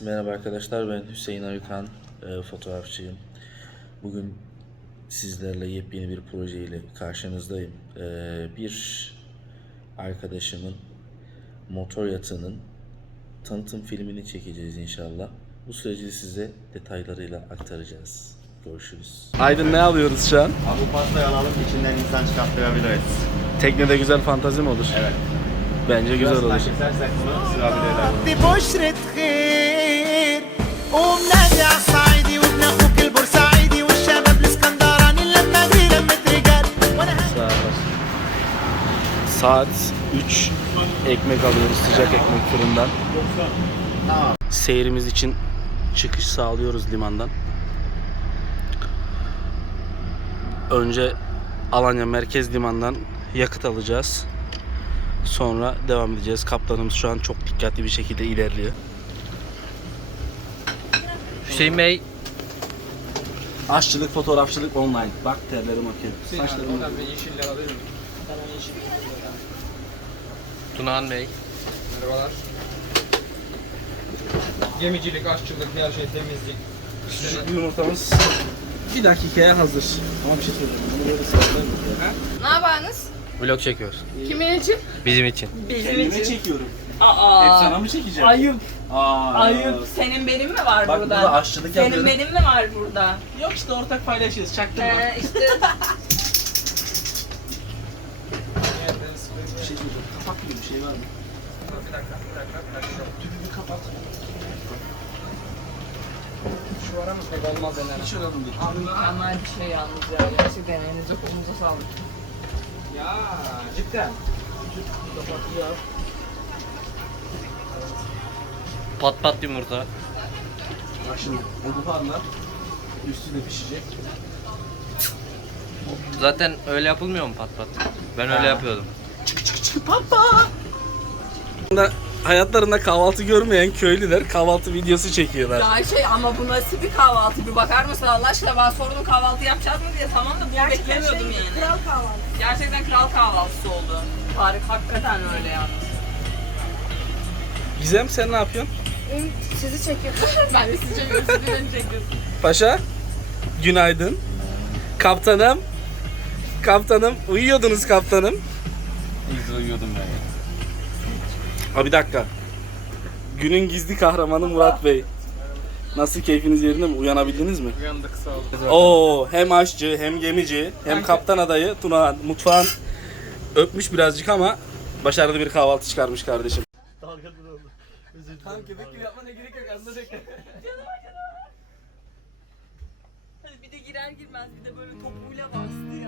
Merhaba arkadaşlar. Ben Hüseyin Arıkan, e, fotoğrafçıyım. Bugün sizlerle yepyeni bir projeyle karşınızdayım. E, bir arkadaşımın motor yatağının tanıtım filmini çekeceğiz inşallah. Bu süreci size detaylarıyla aktaracağız. Görüşürüz. Aydın ne alıyoruz şu an? Abi pastayı alalım, içinden insan çıkartmayabiliriz. Teknede güzel fantazi mi olur? Evet. Bence güzel olur. Biraz takiplersek. Bir boş retki. Saat 3 ekmek alıyoruz sıcak ekmek fırından. Seyrimiz için çıkış sağlıyoruz limandan. Önce Alanya Merkez Liman'dan yakıt alacağız. Sonra devam edeceğiz. Kaptanımız şu an çok dikkatli bir şekilde ilerliyor. Hüseyin Bey, Aşçılık, fotoğrafçılık online. Bak terlerim akıyor. Saçlarım Tunahan Bey, Merhabalar. Gemicilik, aşçılık, her şey temizlik. Şu yumurtamız bir dakikaya hazır. Ama bir şey söyleyeyim. Bunu böyle sallayayım. Ne yapıyorsunuz? vlog çekiyoruz. Kimin için? Bizim için. Kendime çekiyorum. Aa, Hep sana mı çekeceğim? ayıp, Aa, ayıp. Senin benim mi var Bak burada? burada aşçılık Senin yapıyorum. benim mi var burada? Yok işte ortak paylaşıyoruz. Çaktırma. Ee, işte Bir şey. Kapak gibi bir şey var mı? Bir dakika, bir dakika, bir dakika. Tüpü kapat. Şu aramız pek olmaz enerji. Hiç önemli değil. mükemmel bir şey yalnız ya. Gerçekten elinize kolunuza sağlık. Ya, cidden. Pat pat yumurta. Bak şimdi bu buharlar üstü de pişecek. Zaten öyle yapılmıyor mu pat pat? Ben öyle yapıyordum. Hayatlarında kahvaltı görmeyen köylüler kahvaltı videosu çekiyorlar. Ya şey ama bu nasıl bir kahvaltı? Bir bakar mısın Allah aşkına ben sordum kahvaltı yapacağız mı diye. Tamam da bunu beklemiyordum yani. Kral kahvaltısı. Gerçekten kral kahvaltısı oldu. Tarık hakikaten öyle yalnız. Gizem sen ne yapıyorsun? Sizi çekiyorum. ben de sizi çekiyorum. Siz de beni çekiyorsunuz. Paşa, günaydın. Kaptanım, kaptanım, uyuyordunuz kaptanım. İyice uyuyordum ben ya. Ha bir dakika. Günün gizli kahramanı Murat Bey. Nasıl keyfiniz yerinde mi? Uyanabildiniz mi? Uyandık sağ olun. Oo, hem aşçı, hem gemici, hem kaptan adayı Tuna mutfağın öpmüş birazcık ama başarılı bir kahvaltı çıkarmış kardeşim. Hani bir de girer girmez bir de böyle topuyla bastı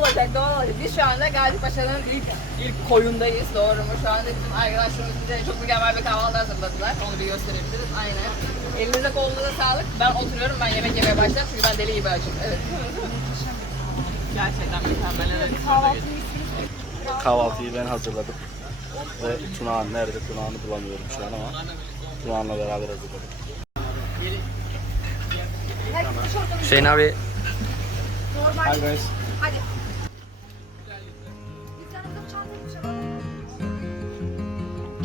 olacak, doğal olacak. Biz şu anda Gazi Paşa'nın ilk, ilk koyundayız, doğru mu? Şu anda bütün arkadaşlarımız bize çok mükemmel bir kahvaltı hazırladılar. Onu bir gösterebiliriz, aynen. Elinize kolunuza sağlık. Ben oturuyorum, ben yemek yemeye başlayacağım çünkü ben deli gibi açım. Evet. Gerçekten mükemmel, evet. Kahvaltıyı ben hazırladım. Ve Tunağan nerede? Tunağan'ı bulamıyorum şu an ama Tunağan'la beraber hazırladım. Hüseyin abi, Hi guys.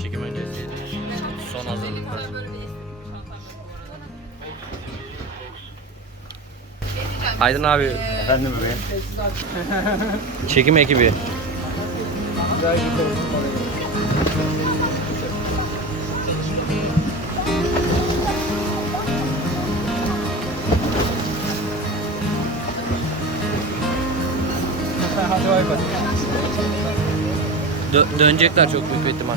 Çekim öncesi son hazırlıklar. Aydın abi, Efendim bebeğim. çekim ekibi. Hadi bay bay. Dö dönecekler çok büyük ihtimal.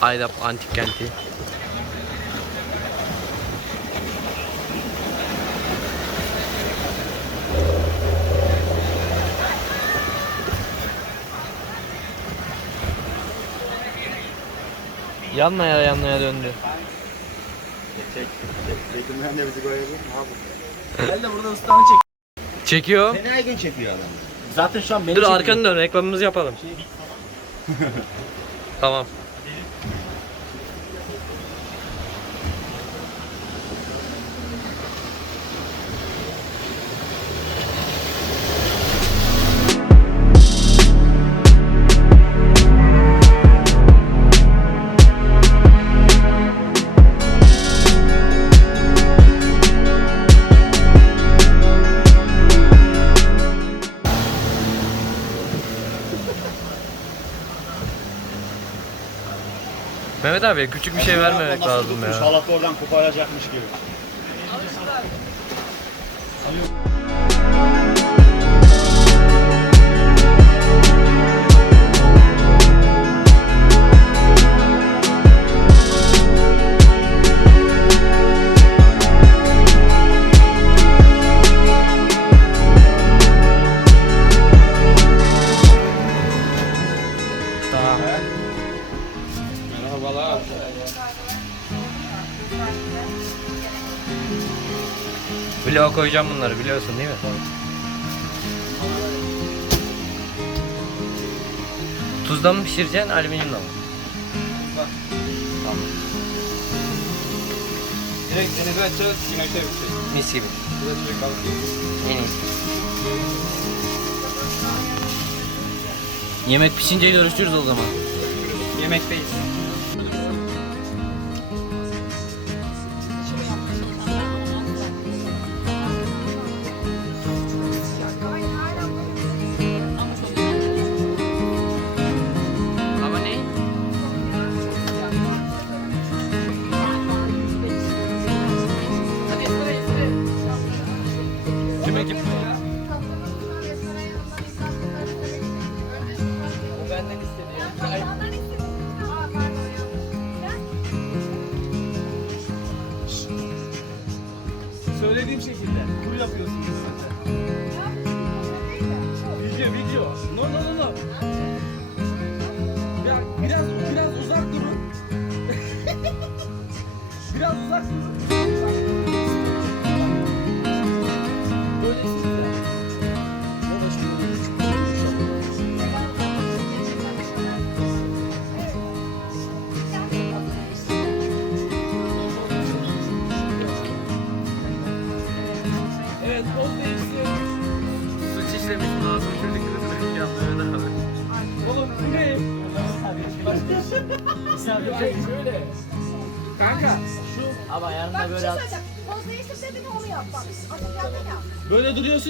Aydap Antik Kenti. Yanmaya yanmaya döndü. Çek, de bizi koyabilir mi abi? Gel de burada ıslanı çek. Çekiyor. Seni her gün çekiyor adam. Zaten şu an beni Dur çekiyor. arkanı dön reklamımızı yapalım. tamam. Mehmet abi küçük bir şey vermemek lazım ya. Halatı oradan koparacakmış gibi. Merhabalar. Vloga koyacağım bunları biliyorsun değil mi? Tuzda mı pişireceksin, alüminyumda mı? Direkt denize açacağız, güneşe bitecek. Mis gibi. Burası direkt balık yiyor. En iyisi. Yemek pişince görüşürüz o zaman. Yemekteyiz.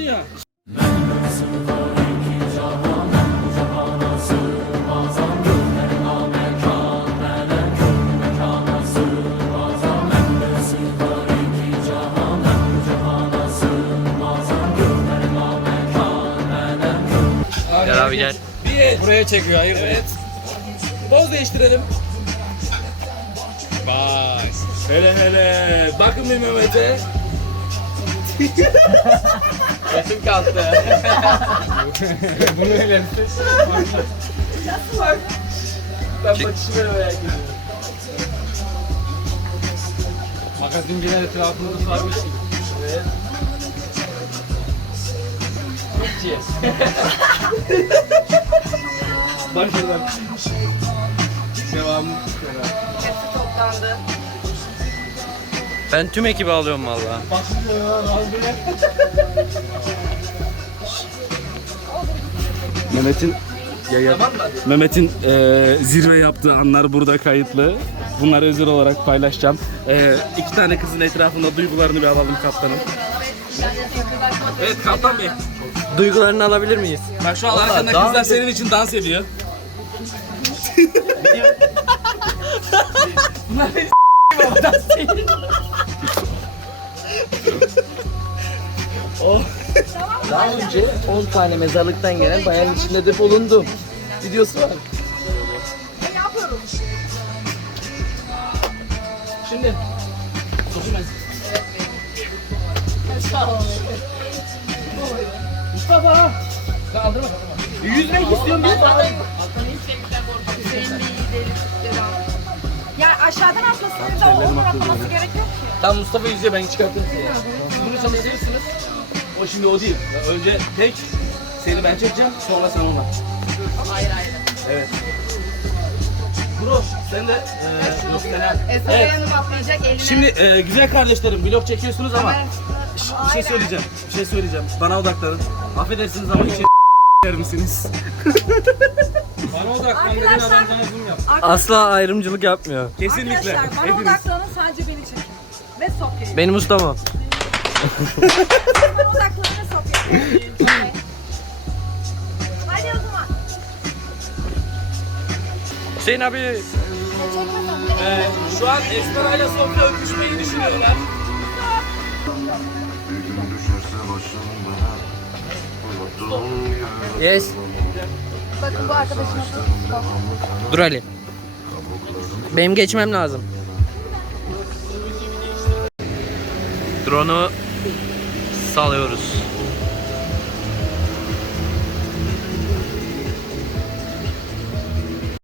Ya. Gel abi gel. Bir Buraya çekiyor hayır Evet. Poz değiştirelim. Vay. Hele hele. Bakın bir Mehmet'e. Resim kalktı. Bunu öyle Bak. Ben bakışı böyle merak ediyorum. Magazinciler etrafında sarmış gibi. Evet. Cheers. Başladım. Devam. Hepsi toplandı. Ben tüm ekibi alıyorum valla. Mehmet'in ya, ya- Mehmet'in eee, zirve yaptığı anlar burada kayıtlı. Bunları özel olarak paylaşacağım. Eee iki tane kızın etrafında duygularını bir alalım kaptanım. Evet kaptan bey. Duygularını alabilir miyiz? Bak şu an arkanda kızlar senin için dans ediyor. Ondan değil. oh. Daha önce 10 tane mezarlıktan gelen bayanın içinde defolundum. Videosu var. Ne yapıyorum? Şimdi. Sosu ben. Sağ ol. Mustafa. Kaldırma. 100 renk istiyorum. Ben zaten Hüseyin'den korkuyorum. Hüseyin'liyim aşağıdan atlasın da olur atlaması gerek yok ki. Tam Mustafa yüzüyor ben çıkartırım seni. Siz bunu çalıştırırsınız. O şimdi o değil. Önce tek seni ben çekeceğim sonra sen ona. Hayır hayır. Evet. Bro sen de e, yok sen. Esra Evet. Hanım atlayacak eline. Şimdi e, güzel kardeşlerim vlog çekiyorsunuz ama Şş, bir şey söyleyeceğim. Bir şey söyleyeceğim. Bana odaklanın. Affedersiniz ama içeri misiniz? Bana odaklan dedin adam sana zoom yap. Asla ayrımcılık yapmıyor. Kesinlikle. Arkadaşlar bana Hepiniz. odaklanın sadece beni çekin. Ve Sofya'yı. Benim ustam o. Bana odaklanın ve Sofya'yı. Evet. Hadi o zaman. Hüseyin abi. E, şu an Esmer ile Sofya öpüşmeyi düşünüyorlar. Yes. Bakın bu arkadaşım Dur Ali. Benim geçmem lazım. Drone'u salıyoruz.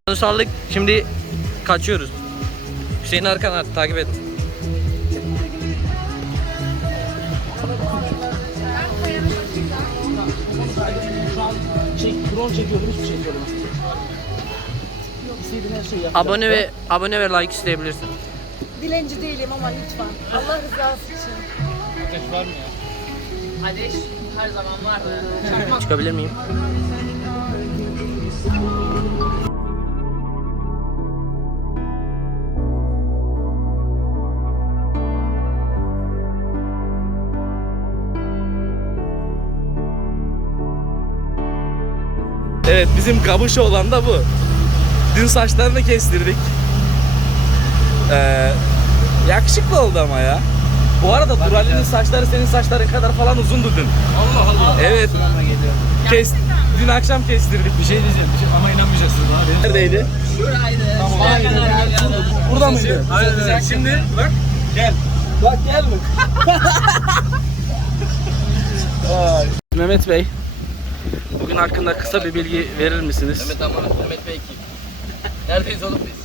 Drone'u saldık. Şimdi kaçıyoruz. Hüseyin arkana takip et. Drone çekiyorum hiçbir şey söyleme. İstediğin her şeyi yap. Abone ve abone ve like isteyebilirsin. Dilenci değilim ama lütfen. Allah rızası için. Ateş var mı ya? Ateş her zaman vardı. Çıkabilir miyim? Evet bizim kabuşu olan da bu. Dün saçlarını kestirdik. Ee, yakışıklı oldu ama ya. Bu arada Durali'nin saçları senin saçların kadar falan uzundu dün. Allah Allah. Evet. Kes, dün akşam kestirdik. Bir şey diyeceğim bir şey ama inanmayacaksınız abi. Neredeydi? Şuraydı. Şuraya kadar geliyordu. Burada mıydı? Aynen. Şimdi bak gel. Bak gel mi? Mehmet Bey, bugün hakkında kısa bir bilgi verir misiniz? Mehmet ama Mehmet Bey kim? Neredeyiz oğlum biz?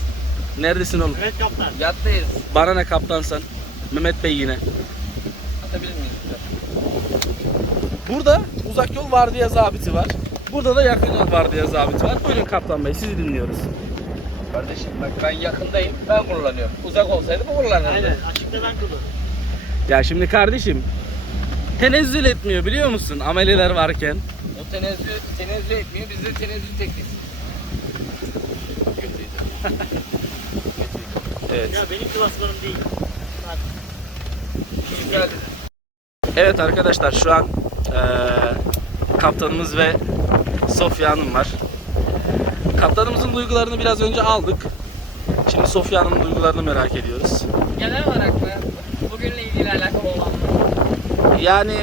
Neredesin oğlum? Yattayız. Bana ne kaptansan? Mehmet Bey yine. Atabilir miyiz? Burada uzak yol vardiya zabiti var. Burada da yakın yol vardiya zabiti var. Buyurun kaptan bey sizi dinliyoruz. Kardeşim bak ben yakındayım. Ben kullanıyorum. Uzak olsaydı bu kullanırdı. Ya şimdi kardeşim tenezzül etmiyor biliyor musun ameleler varken. Tenezzül, tenezzül etmiyor. Biz de tenezzül tekniğiz. Evet. Güzel. Evet arkadaşlar şu an eee, kaptanımız ve Sofya Hanım var. Kaptanımızın duygularını biraz önce aldık. Şimdi Sofya Hanım'ın duygularını merak ediyoruz. Genel olarak mı? Bugünle ilgili alakalı olan mı? Yani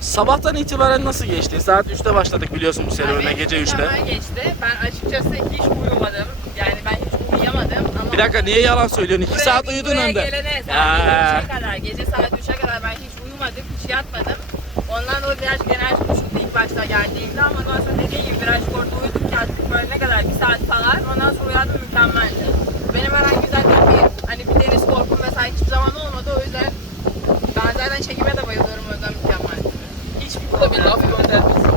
sabahtan itibaren nasıl geçti? Saat 3'te başladık biliyorsun bu serüvene Benim gece 3'te. mükemmel geçti. Ben açıkçası hiç uyumadım. Yani ben hiç uyuyamadım. Ama Bir dakika niye yalan söylüyorsun? 2 Buraya- saat uyudun buraya önde. gelene saat 3'e kadar, gece saat 3'e kadar ben hiç uyumadım, hiç yatmadım. Ondan dolayı biraz genel konuşuldu ilk başta geldiğimde ama ondan sonra dediğim gibi birazcık orada uyuduk yattık böyle ne kadar bir saat falan. Ondan sonra uyandım mükemmeldi. Benim herhangi zaten bir hani bir deniz korkum vesaire hiçbir zaman olmadı o yüzden ben zaten çekime de bayılıyorum o yüzden. Hiçbir Bu da bir laf göndermişsin.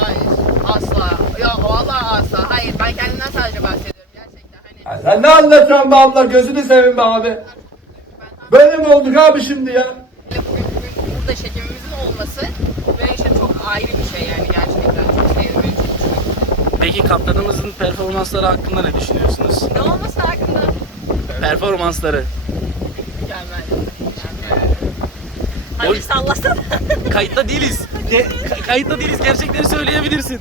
Hayır asla. Ya vallahi asla. Hayır ben kendimden sadece bahsediyorum gerçekten. Hani Sen ne anlatıyorsun be abla gözünü seveyim be abi. Böyle mi olduk abi şimdi ya? bugün, bugün burada çekimimizin olması benim için çok ayrı bir şey yani gerçekten çok sevdiğim çok Peki kaptanımızın performansları hakkında ne düşünüyorsunuz? Ne olması hakkında Performansları. mükemmel. Mükemmel. Hadi sallasana. Kayıtta değiliz. Ge- ka- kayıtta değiliz. Gerçekleri söyleyebilirsin.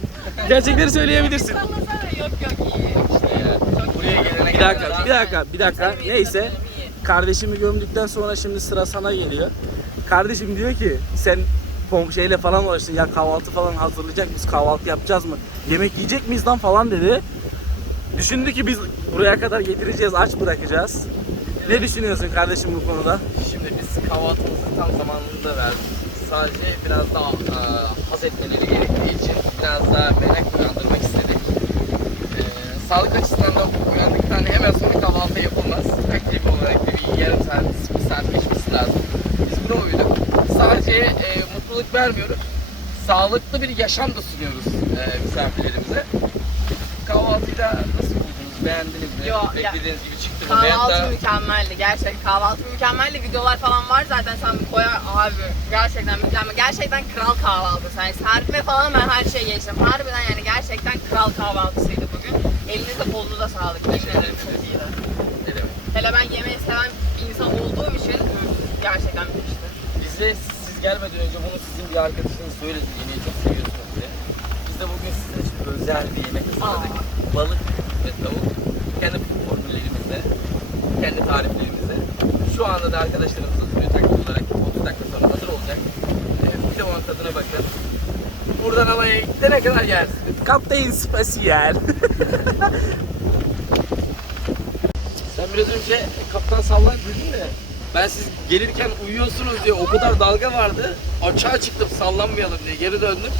Gerçekleri söyleyebilirsin. sallasana. Yok yok iyi. İşte ya. Çok Buraya gelene Bir dakika, bir dakika, bir dakika. Neyse. Kardeşimi gömdükten sonra şimdi sıra sana geliyor. Kardeşim diyor ki sen pom şeyle falan uğraştın ya kahvaltı falan hazırlayacak mıyız? Kahvaltı yapacağız mı? Yemek yiyecek miyiz lan falan dedi. Düşündü ki biz buraya kadar getireceğiz, aç bırakacağız. Ne düşünüyorsun kardeşim bu konuda? Şimdi biz kahvaltımızı tam zamanında verdik. Sadece biraz daha e, haz etmeleri gerektiği için biraz daha merak uyandırmak istedik. E, sağlık açısından da uyandıktan hemen sonra kahvaltı yapılmaz. Aktif olarak bir yarım saat, bir saat geçmesi lazım. Biz buna uyduk. Sadece e, mutluluk vermiyoruz. Sağlıklı bir yaşam da sunuyoruz e, misafirlerimize. Kahvaltıyı da nasıl buldunuz? Beğendiniz mi? Yo, ya- Beklediğiniz gibi çıktı mı? Veyahut Kahvaltı da- mükemmeldi. Gerçek kahvaltı mükemmeldi. Videolar falan var zaten sen koyar abi. Gerçekten mükemmel. Gerçekten kral kahvaltısı. Yani serpme falan ben her şeyi geçtim. Harbiden yani gerçekten kral kahvaltısıydı bugün. Elinize kolunuza sağlık. Yemin ederim çok iyiydi. Hele ben yemeği seven bir insan olduğum için gerçekten müthişti. Bize siz gelmeden önce bunu sizin bir arkadaşınız söyledi. Yemeği çok seviyorsunuz diye. Biz de bugün sizin için özel bir yemek hazırladık. Balık ve tavuk. Kendi formüllerimizle, kendi tariflerimizle. Şu anda da arkadaşlarımızın sürü taklit olarak 30 dakika sonra hazır olacak. Ee, bir de onun tadına bakın. Buradan havaya gidene kadar yersiniz. Kaptein spesiyel. Sen biraz önce kaptan sallar dedin de ben siz gelirken uyuyorsunuz diye o kadar dalga vardı. Açığa çıktım sallanmayalım diye geri döndüm.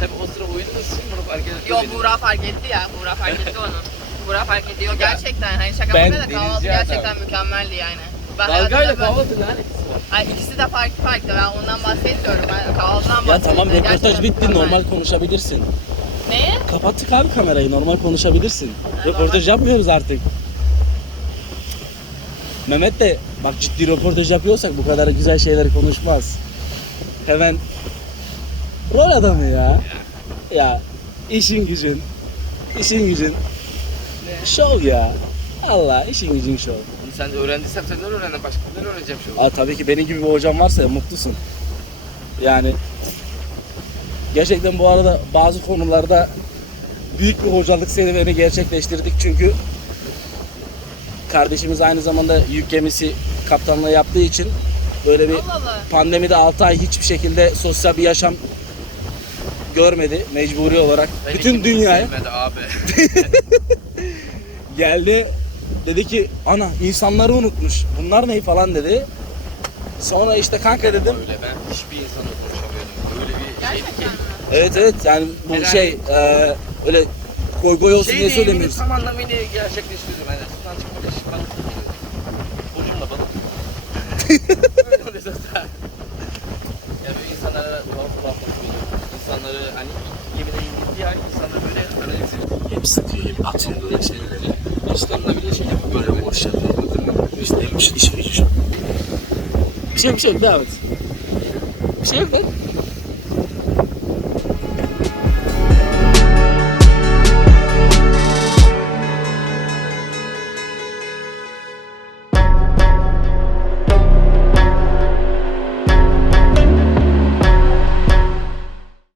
Tabii o sıra uyuduğunuz için bunu fark ettim. Yo Buğra fark etti ya. Buğra fark etti onu. Buğra fark ediyor. Gerçekten hani şaka Ben da kahvaltı denizci adam. gerçekten mükemmeldi yani. Ben Dalgayla hayatımda kahvaltı ne alakası var? Ay ikisi de farklı farklı. Ben ondan bahsetmiyorum. Ben kahvaltıdan ya bahsediyorum. tamam röportaj Gerçekten bitti mükemmel. normal konuşabilirsin. Neye? Kapattık abi kamerayı normal konuşabilirsin. Röportaj yapmıyoruz artık. Mehmet de bak ciddi röportaj yapıyorsak bu kadar güzel şeyleri konuşmaz. Hemen rol adamı ya. Ya işin gücün, işin gücün. Şov ya. Allah işin gücün şov. Sen de öğrendiysen senden öğrendin. Başka birinden öğreneceğim an. Aa, tabii ki benim gibi bir hocam varsa mutlusun. Yani gerçekten bu arada bazı konularda büyük bir hocalık serüveni gerçekleştirdik çünkü kardeşimiz aynı zamanda yük gemisi kaptanlığı yaptığı için böyle bir Allah Allah. pandemide 6 ay hiçbir şekilde sosyal bir yaşam görmedi mecburi olarak. Beni Bütün dünyaya sevmedi abi. geldi dedi ki ana insanları unutmuş. Bunlar ne falan dedi. Sonra işte kanka dedim Öyle ben hiçbir insanla konuşamıyordum. Öyle bir şeydi ki. Evet evet yani bu Herhalde- şey e, öyle goy goy olsun Şey diye deyimini söylemiyoruz. tam anlamıyla gerçekleştirdim. Yani sudan balık tutuyoruz. Ucumla balık Öyle oluyor zaten. Ya böyle insanlara tuhaf tuhaf bakıyoruz. İnsanları hani gemide indirdiği ay insanlar böyle analiz ediyor. Hep sıkıyor, hep atıyor böyle şeyleri. Başlarına bile şey yapıyor. Böyle boş yapıyor. İşte iş, iş gücü. Bir şey bir şey yok, devam et. Bir şey yok lan.